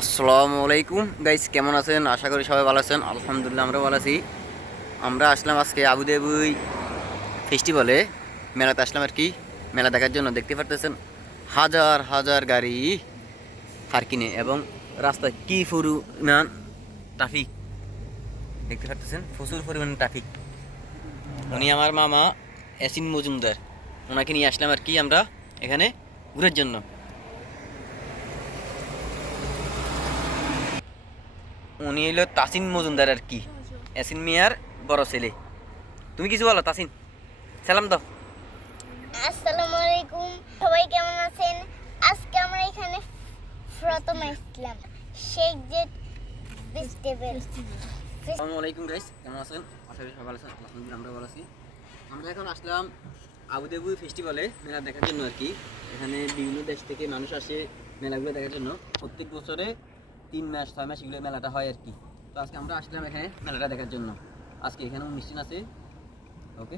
আসসালামু আলাইকুম গাইস, কেমন আছেন? আশা করি সবাই ভালো আছেন। আলহামদুলিল্লাহ আমরা ভালো আছি। আমরা আসলাম আজকে আবুধাবি ফেস্টিভ্যালে, মেলাতে আসলাম আর কি, মেলা দেখার জন্য। দেখতে পারতেছেন হাজার হাজার গাড়ি পার্কিংয়ে এবং রাস্তায় কি পরিমাণ ট্রাফিক। দেখতে পারতেছেন প্রচুর পরিমাণ ট্রাফিক। উনি আমার মামা এসিন মজুমদার, ওনাকে নিয়ে আসলাম আর কি আমরা এখানে ঘুরার জন্য। উনি হলো তাসিন মজুমদার আর কি, এসিন মিয়ার বড় ছেলে। তুমি কিছু বলো তাসিন, সালাম দাও। আসসালামু আলাইকুম, সবাই কেমন আছেন? আজকে আমরা এখানে প্রথম আসলাম শেখ জেড ফেস্টিভ্যাল। আসসালামু আলাইকুম গাইস, কেমন আছেন? আশা করি সবাই ভালো আছেন। আলহামদুলিল্লাহ আমরা ভালো আছি। আমরা এখন আসলাম আবুধাবি ফেস্টিভ্যালে মেলা দেখার জন্য আর কি। এখানে বিভিন্ন দেশ থেকে মানুষ আসে মেলাগুলো দেখার জন্য। প্রত্যেক বছরে 3 মাস 6 মাস এগুলো মেলাটা হয় আর কি। তো আজকে আমরা আসলাম এখানে মেলাটা দেখার জন্য। আজকে এখানে অনুষ্ঠান আছে। ওকে।